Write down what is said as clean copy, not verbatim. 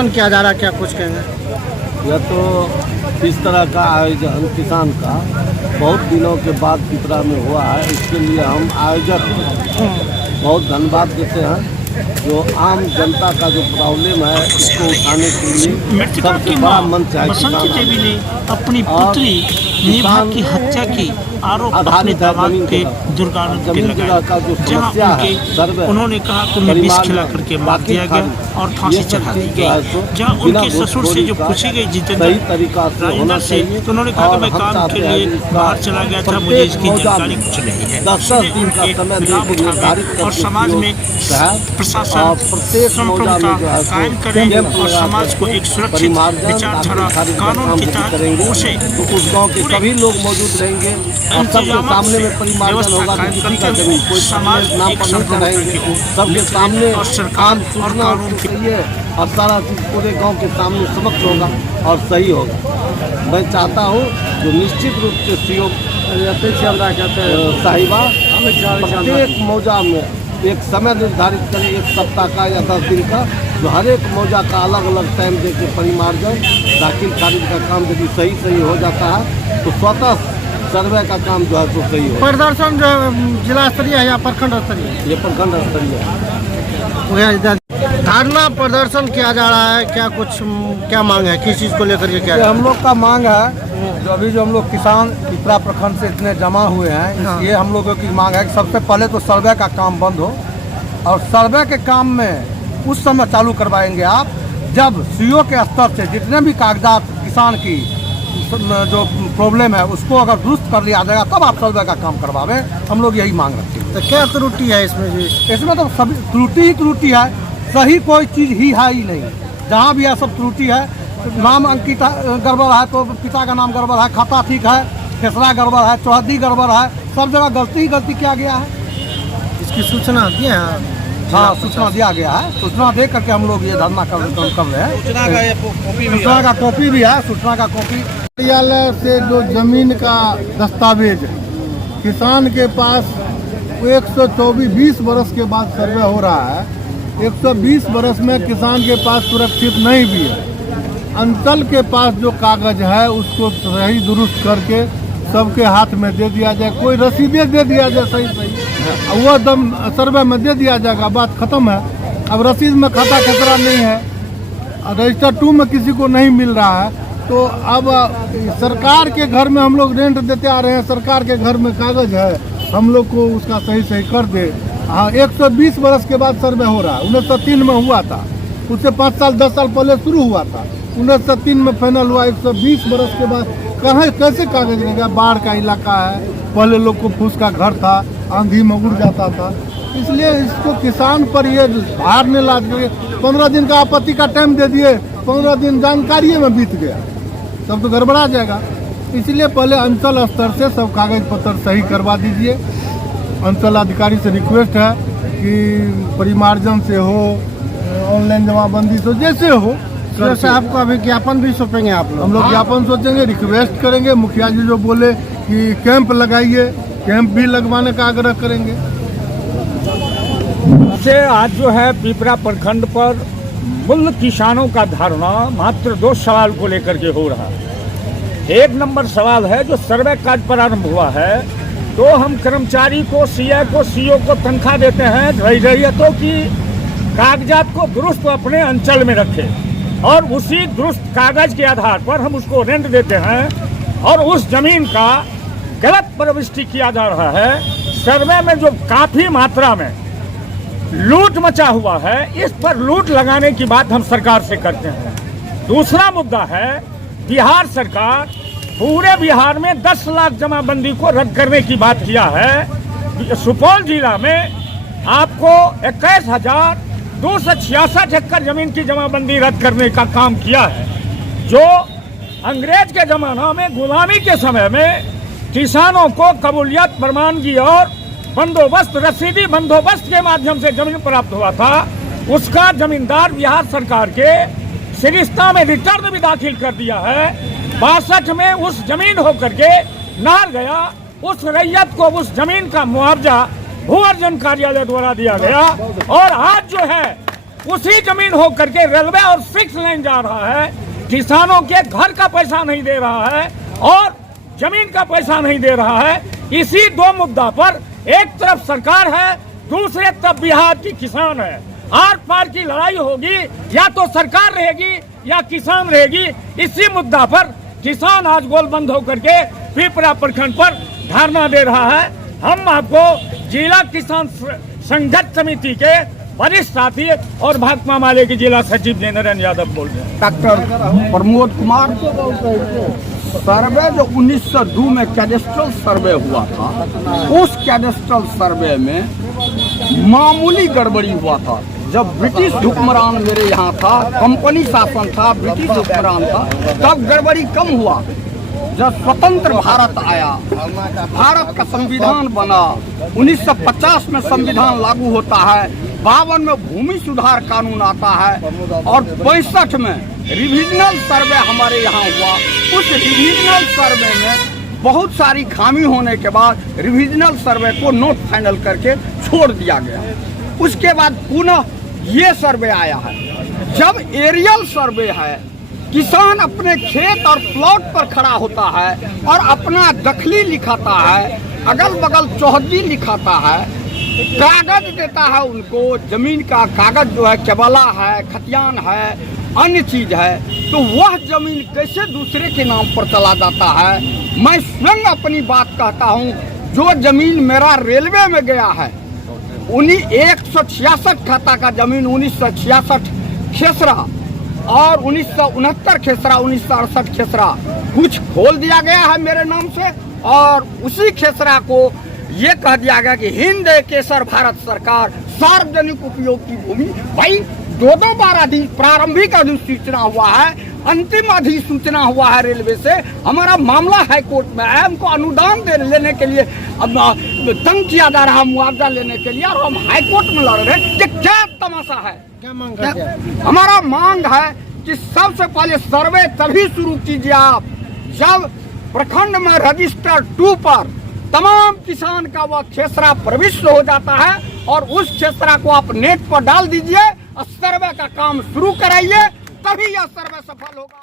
प्रदर्शन किया जा रहा है, क्या कुछ कहेंगे? यह तो इस तरह का आयोजन किसान का बहुत दिनों के बाद पिपरा में हुआ है। इसके लिए हम आयोजक बहुत धन्यवाद देते हैं। जो आम जनता का जो प्रॉब्लम है इसको उठाने के लिए सबसे बड़ा मंच है। बसंती देवी ने अपनी पुत्री निभा की हत्या की आरोप अपने दामाद पे दुर्गानंद पे लगाया, जहां उनके उन्होंने कहा कि उन्हें विष खिला करके मार दिया गया और फांसी चढ़ा दी गई। जहां उनके ससुर से जो पूछी गई जितेंद्र राजेंद्र से, तो उन्होंने कहा कि मैं काम के लिए बाहर चला गया था, मुझे इसकी जानकारी कुछ नहीं है। 10 दिन का समय निर्धारित और समाज में प्रशासन संप्रभुता कायम करें और समाज को एक सुरक्षित विचारधारा कानून के तहत उसे तो उस गांव के सभी लोग मौजूद रहेंगे और सबके सामने में परिमार्जन होगा कि किसी का जमीन कोई समाज नाम पर नहीं चढ़ाएंगे। सबके सामने काम सूचना चाहिए और सारा चीज पूरे गांव के सामने समक्ष होगा और सही होगा। मैं चाहता हूँ जो निश्चित रूप से सीओ साहिबा प्रत्येक मौजा में एक समय निर्धारित करें, 1 सप्ताह का या 10 दिन का, जो हर एक मौजा का अलग अलग टाइम देके परिमार्जन दाखिल खारिज का काम यदि सही हो जाता है तो स्वतः सर्वे का काम जो है तो सही हो। प्रदर्शन जो जिला स्तरीय है या प्रखंड स्तरीय? ये प्रखंड स्तरीय है। धरना प्रदर्शन किया जा रहा है, क्या मांग है, किस चीज़ को लेकर के? क्या हम लोग का मांग है जो हम लोग किसान पिपरा प्रखंड से इतने जमा हुए हैं, हाँ। ये हम लोगों की मांग है कि सबसे पहले तो सर्वे का काम बंद हो और सर्वे के काम में उस समय चालू करवाएंगे आप जब सीओ के स्तर से जितने भी कागजात किसान की जो प्रॉब्लम है उसको अगर दुरुस्त कर लिया जाएगा तब आप सर्वे का काम करवावें। हम लोग यही मांग रखते हैं। तो क्या त्रुटि है इसमें? इसमें तो सभी त्रुटि ही त्रुटि है, सही कोई चीज़ ही है ही नहीं। जहाँ भी यह सब त्रुटि है, नाम अंकिता गड़बड़ है तो पिता का नाम गड़बड़ है, खाता ठीक है, खेसरा गड़बड़ है, चौहद्दी गड़बड़ है, सब जगह गलती ही गलती किया गया है। इसकी सूचना दिए हैं? हाँ, सूचना दिया गया है। सूचना दे करके हम लोग ये धरना कर रहे हैं। सूचना का कॉपी भी है, सूचना का कॉपी। कार्यालय से जो जमीन का दस्तावेज है, किसान के पास 124 बरस के बाद सर्वे हो रहा है। 120 बरस में किसान के पास सुरक्षित नहीं भी है। अंचल के पास जो कागज है उसको सही दुरुस्त करके सबके हाथ में दे दिया जाए, कोई रसीदें दे दिया जाए सही वो दम सर्वे में दे दिया जाएगा, बात खत्म है। अब रसीद में खाता खतरा नहीं है, रजिस्टर 2 में किसी को नहीं मिल रहा है, तो अब सरकार के घर में हम लोग रेंट देते आ रहे हैं, सरकार के घर में कागज है, हम लोग को उसका सही कर दे। हाँ, 120 बरस के बाद सर्वे हो रहा है। 1903 में हुआ था, उससे 5 साल 10 साल पहले शुरू हुआ था, 1903 में फाइनल हुआ। 120 बरस के बाद कहाँ कैसे कागज रहेगा? बाढ़ का इलाका है, पहले लोग को फूस का घर था, आंधी में उड़ जाता था, इसलिए इसको किसान पर ये भार नहीं लाद के 15 दिन का आपत्ति का टाइम दे दिए, 15 दिन जानकारी में बीत गया, सब तो गड़बड़ा जाएगा। इसलिए पहले अंचल स्तर से सब कागज पत्र सही करवा दीजिए। अंचल अधिकारी से रिक्वेस्ट है कि परिमार्जन से हो, ऑनलाइन जमाबंदी से, जैसे हो। साहब को अभी ज्ञापन भी सौंपेंगे आप लोग? हम लोग ज्ञापन सोचेंगे, रिक्वेस्ट करेंगे। मुखिया जी जो बोले कि कैंप लगाइए, कैंप भी लगवाने का आग्रह करेंगे। से आज जो है पिपरा प्रखंड पर मूल किसानों का धरना मात्र 2 सवाल को लेकर के हो रहा है। 1 नंबर सवाल है, जो सर्वे कार्य प्रारंभ हुआ है तो हम कर्मचारी को, सीए को, सीओ को तनख्वाह देते हैं, रैयतों की कागजात को दुरुस्त अपने अंचल में रखें और उसी दुरुस्त कागज के आधार पर हम उसको रेंट देते हैं और उस जमीन का गलत प्रविष्टि किया जा रहा है। सर्वे में जो काफी मात्रा में लूट मचा हुआ है, इस पर लूट लगाने की बात हम सरकार से करते हैं। दूसरा मुद्दा है, बिहार सरकार पूरे बिहार में 10 लाख जमाबंदी को रद्द करने की बात किया है। सुपौल जिला में आपको 21,266 एकड़ जमीन की जमाबंदी रद्द करने का काम किया है, जो अंग्रेज के जमाना में गुलामी के समय में किसानों को कबूलियत प्रमाणगी और बंदोबस्त, रसीदी बंदोबस्त के माध्यम से जमीन प्राप्त हुआ था। उसका जमींदार बिहार सरकार के सरिस्ता में रिटर्न भी दाखिल कर दिया है। 62 में उस जमीन होकर के नार गया, उस रैयत को उस जमीन का मुआवजा भू अर्जन कार्यालय द्वारा दिया गया और आज जो है उसी जमीन हो करके रेलवे और 6 लेन जा रहा है। किसानों के घर का पैसा नहीं दे रहा है और जमीन का पैसा नहीं दे रहा है। इसी 2 मुद्दा पर एक तरफ सरकार है, दूसरे तरफ बिहार की किसान है। आर पार की लड़ाई होगी, या तो सरकार रहेगी या किसान रहेगी। इसी मुद्दा पर किसान आज गोलबंद होकर के पिपरा प्रखंड पर धरना दे रहा है। हम आपको जिला किसान संघर्ष समिति के वरिष्ठ साथी और भाकपा माले के जिला सचिव नरेंद्र यादव बोल रहे हैं। डॉक्टर प्रमोद कुमार, सर्वे जो 1902 में कैडेस्ट्रल सर्वे हुआ था, उस कैडेस्ट्रल सर्वे में मामूली गड़बड़ी हुआ था। जब ब्रिटिश हुक्मरान मेरे यहाँ था, कंपनी शासन था, ब्रिटिश हुक्मरान था, तब गड़बड़ी कम हुआ। जब स्वतंत्र भारत आया, भारत का संविधान बना, 1950 में संविधान लागू होता है, 52 में भूमि सुधार कानून आता है और 65 में रिविजनल सर्वे हमारे यहाँ हुआ। उस रिविजनल सर्वे में बहुत सारी खामी होने के बाद रिविजनल सर्वे को नोट फाइनल करके छोड़ दिया गया। उसके बाद पुनः ये सर्वे आया है। जब एरियल सर्वे है, किसान अपने खेत और प्लॉट पर खड़ा होता है और अपना दखली लिखाता है, अगल बगल चौहद्दी लिखाता है, कागज देता है उनको, जमीन का कागज जो है केबला है, खतियान है, अन्य चीज है, तो वह जमीन कैसे दूसरे के नाम पर चला जाता है। मैं स्वयं अपनी बात कहता हूँ, जो जमीन मेरा रेलवे में गया है, उन्हीं 166 खाता का जमीन 1966 खेसरा और 1969 खेसरा, 1968 खेसरा कुछ खोल दिया गया है मेरे नाम से, और उसी खेसरा को ये कह दिया गया कि हिंद केसर भारत सरकार सार्वजनिक उपयोग की भूमि। भाई 2 बार प्रारंभिक अधिसूचना हुआ है, अंतिम अधिसूचना हुआ है रेलवे से। हमारा मामला हाई कोर्ट में है, हमको अनुदान लेने के लिए तंग किया जा रहा, मुआवजा लेने के लिए, और हम हाई कोर्ट में लड़ रहे हैं। ये क्या तमाशा है? क्या मांग करते हैं? हमारा मांग है कि सबसे पहले सर्वे तभी शुरू कीजिए आप जब प्रखंड में रजिस्टर 2 पर तमाम किसान का वह खेसरा प्रविष्ट हो जाता है, और उस खेसरा को आप नेट पर डाल दीजिए और सर्वे का काम शुरू कराइए, तभी यह सर्वे सफल होगा।